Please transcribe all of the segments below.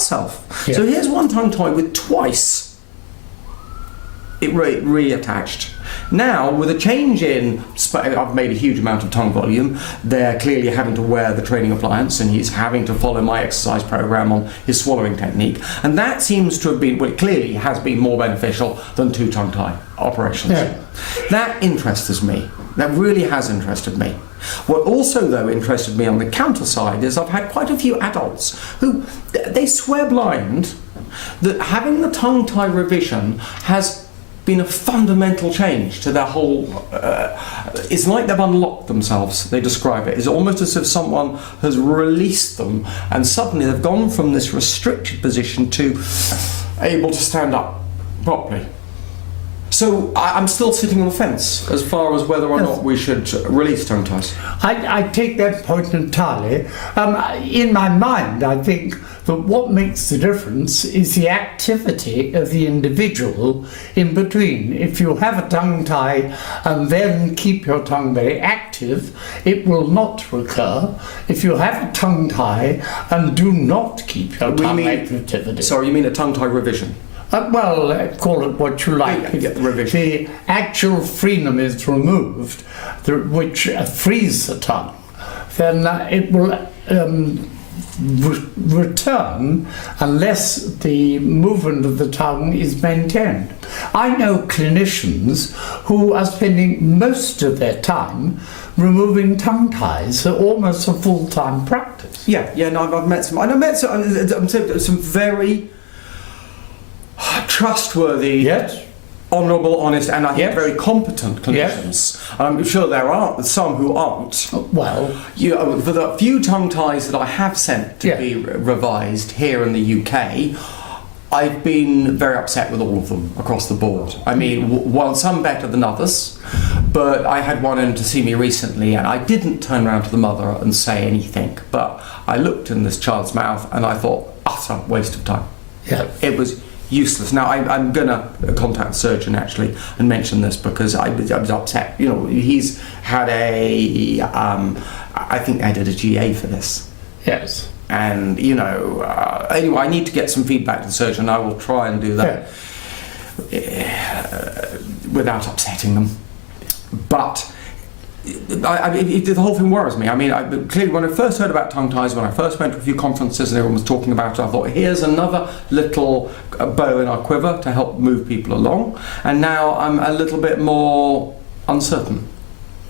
itself. Yeah. So here's one tongue tie with twice it reattached. Now, with a change in, I've made a huge amount of tongue volume, they're clearly having to wear the training appliance and he's having to follow my exercise program on his swallowing technique. And that seems to have been, well, it clearly has been more beneficial than 2 tongue tie operations. Yeah. That interests me. That really has interested me. What also, though, interested me on the counter side is I've had quite a few adults who, they swear blind that having the tongue tie revision has been a fundamental change to their whole, it's like they've unlocked themselves, they describe it. It's almost as if someone has released them and suddenly they've gone from this restricted position to able to stand up properly. So I'm still sitting on the fence as far as whether or not we should release tongue ties. I take that point entirely. In my mind, I think that what makes the difference is the activity of the individual in between. If you have a tongue tie and then keep your tongue very active, it will not recur. If you have a tongue tie and do not keep your tongue activity. Sorry, you mean a tongue tie revision? Well, call it what you like. The revision. The actual frenum is removed, which frees the tongue, then it will return unless the movement of the tongue is maintained. I know clinicians who are spending most of their time removing tongue ties, almost a full-time practice. Yeah, no, I've met some. I met some very trustworthy, yes, honourable, honest, and I think yes, very competent clinicians. Yes. I'm sure there are some who aren't. Well, for the few tongue ties that I have sent to yeah, be revised here in the UK, I've been very upset with all of them across the board. I mean, well, some better than others, but I had one in to see me recently and I didn't turn around to the mother and say anything, but I looked in this child's mouth and I thought, utter waste of time. yeah. It was useless. Now I'm going to contact the surgeon actually and mention this because I was upset. You know, he's had I think they did a GA for this. Yes. And you know, anyway, I need to get some feedback to the surgeon. I will try and do that without upsetting them. But the whole thing worries me. I mean, clearly when I first heard about tongue ties, when I first went to a few conferences and everyone was talking about it, I thought, here's another little bow in our quiver to help move people along. And now I'm a little bit more uncertain.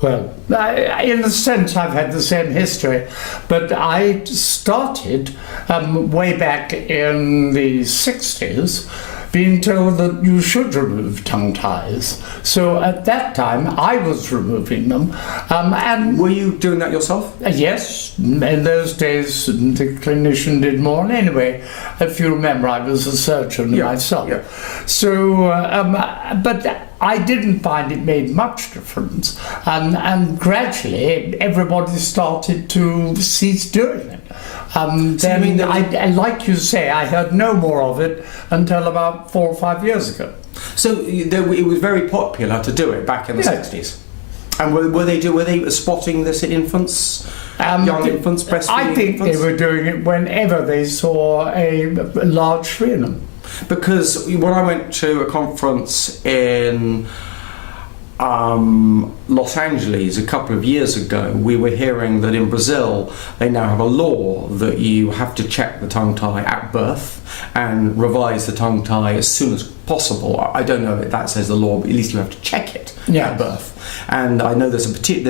Well, in a sense, I've had the same history, but I started way back in the 60s being told that you should remove tongue ties. So at that time, I was removing them. And were you doing that yourself? Yes, in those days the clinician did more. And anyway, if you remember, I was a surgeon myself. Yeah. So, but I didn't find it made much difference. And gradually, everybody started to cease doing it. Then, like you say, I heard no more of it until about 4 or 5 years ago. So it was very popular to do it back in the 60s. And were they spotting this in infants, young infants, breastfeeding I think infants? they were doing it whenever they saw a large frenum. Because when I went to a conference in Los Angeles a couple of years ago, we were hearing that in Brazil they now have a law that you have to check the tongue tie at birth and revise the tongue tie as soon as possible. I don't know if that says the law, but at least you have to check it at birth. And I know there's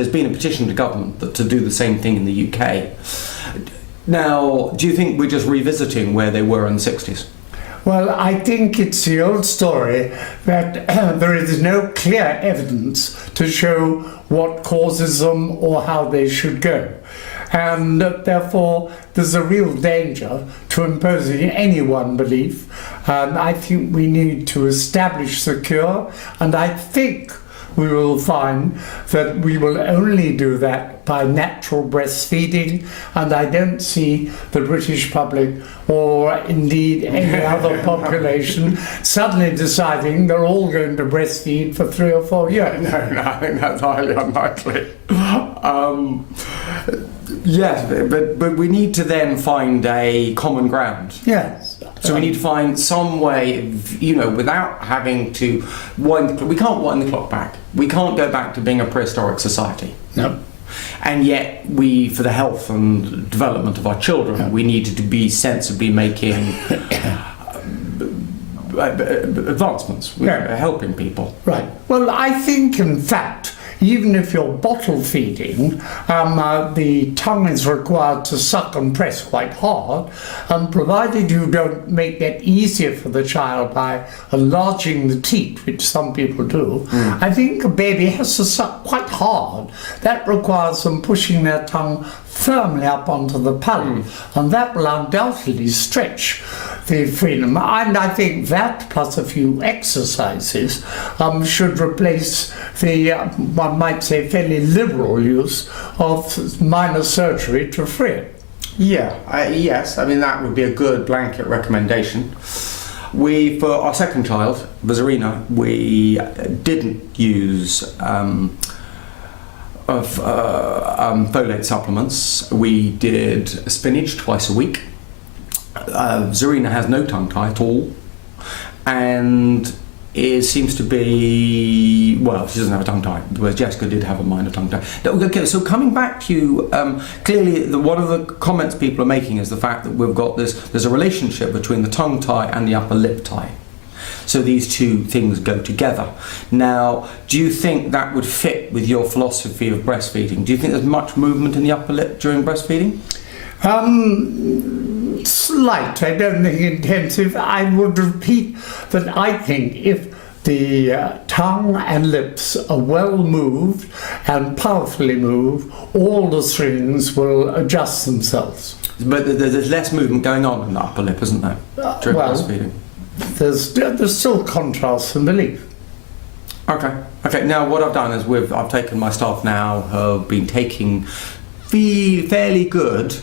been a petition to government to do the same thing in the UK. Now, do you think we're just revisiting where they were in the 60s? Well, I think it's the old story that there is no clear evidence to show what causes them or how they should go. And therefore, there's a real danger to imposing any one belief. And I think we need to establish the cure. And I think we will find that we will only do that by natural breastfeeding, and I don't see the British public or indeed any other population suddenly deciding they're all going to breastfeed for 3 or 4 years. No, I think that's highly unlikely. Yes, but we need to then find a common ground. Yes. So we need to find some way, without having to we can't wind the clock back. We can't go back to being a prehistoric society. No. And yet for the health and development of our children, we needed to be sensibly making advancements, helping people. Right. Well, I think, in fact, even if you're bottle feeding, the tongue is required to suck and press quite hard, and provided you don't make that easier for the child by enlarging the teat, which some people do, I think a baby has to suck quite hard. That requires them pushing their tongue firmly up onto the palate, and that will undoubtedly stretch the freedom. And I think that, plus a few exercises, should replace the, one might say, fairly liberal use of minor surgery to free it. Yes, I mean that would be a good blanket recommendation. For our second child, Bazarina, we didn't use folate supplements. We did spinach twice a week. Zarina has no tongue tie at all, and it seems to be, well, she doesn't have a tongue tie, whereas Jessica did have a minor tongue tie. Okay, so coming back to you, clearly one of the comments people are making is the fact that we've got there's a relationship between the tongue tie and the upper lip tie. So these two things go together. Now, do you think that would fit with your philosophy of breastfeeding? Do you think there's much movement in the upper lip during breastfeeding? Slight, I don't think intensive. I would repeat that I think if the tongue and lips are well moved and powerfully moved, all the strings will adjust themselves. But there's less movement going on in the upper lip, isn't there, during breastfeeding? There's still contrast and relief. Okay. Now what I've done is I've taken my staff now have been taking fairly good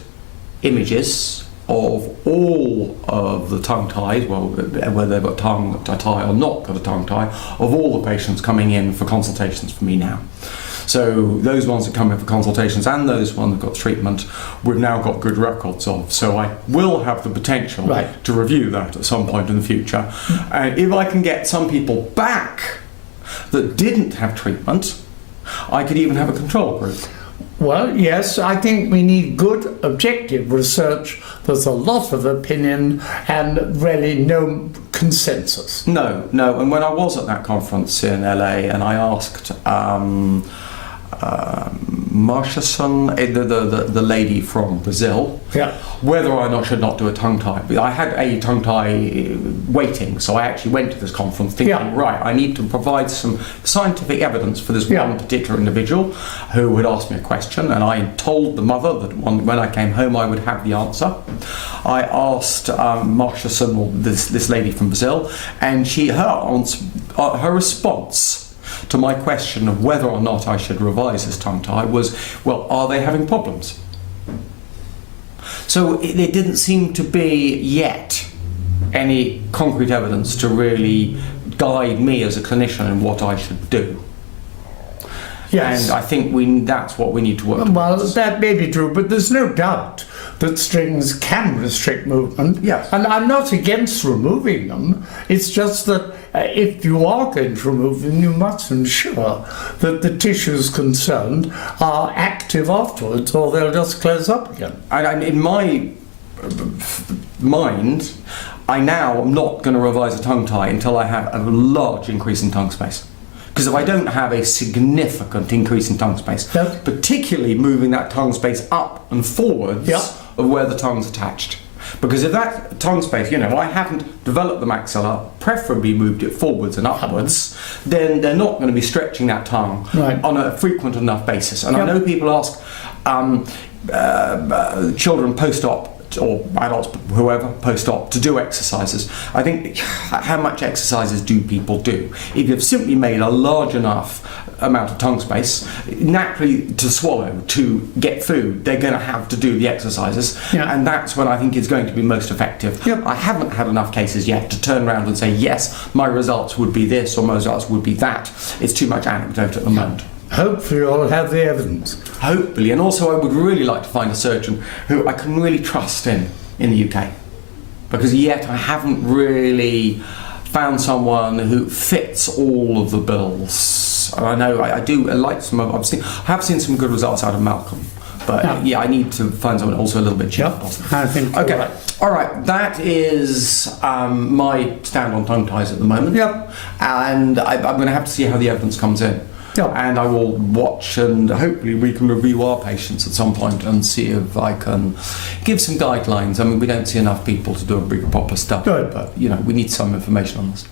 images of all of the tongue ties, well, whether they've got tongue tie or not got a tongue tie, of all the patients coming in for consultations for me now. So those ones that come in for consultations and those ones that got treatment, we've now got good records of. So I will have the potential to review that at some point in the future. And if I can get some people back that didn't have treatment, I could even have a control group. Well, yes, I think we need good objective research. There's a lot of opinion and really no consensus. No. And when I was at that conference in LA and I asked Marciason, the lady from Brazil, whether or not I should not do a tongue tie. I had a tongue tie waiting, so I actually went to this conference thinking, right, I need to provide some scientific evidence for this one particular individual who had asked me a question, and I told the mother that when I came home I would have the answer. I asked Marciason, or this lady from Brazil, and her response to my question of whether or not I should revise this tongue tie was, well, are they having problems? So there didn't seem to be yet any concrete evidence to really guide me as a clinician in what I should do. Yes. And I think that's what we need to work towards. Well, that may be true, but there's no doubt that strings can restrict movement. Yes. And I'm not against removing them. It's just that if you are going to remove them, you must ensure that the tissues concerned are active afterwards, or they'll just close up again. And in my mind, I now am not going to revise a tongue tie until I have a large increase in tongue space. Because if I don't have a significant increase in tongue space, particularly moving that tongue space up and forwards of where the tongue's attached. Because if that tongue space, I haven't developed the maxilla, preferably moved it forwards and upwards, then they're not going to be stretching that tongue on a frequent enough basis. And I know people ask children post-op or adults, whoever, post-op, to do exercises. I think, how much exercises do people do? If you've simply made a large enough amount of tongue space, naturally to swallow, to get food, they're going to have to do the exercises, and that's when I think it's going to be most effective. I haven't had enough cases yet to turn around and say, yes, my results would be this or my results would be that. It's too much anecdote at the moment. Hopefully you'll have the evidence. Hopefully, and also I would really like to find a surgeon who I can really trust in the UK, because yet I haven't really found someone who fits all of the bills. And I know I like some of, I have seen some good results out of Malcolm, but I need to find someone also a little bit cheaper. I think okay. All right, that is my stand on tongue ties at the moment. And I'm going to have to see how the evidence comes in. And I will watch, and hopefully we can review our patients at some point and see if I can give some guidelines. I mean, we don't see enough people to do a big proper study, but we need some information on this.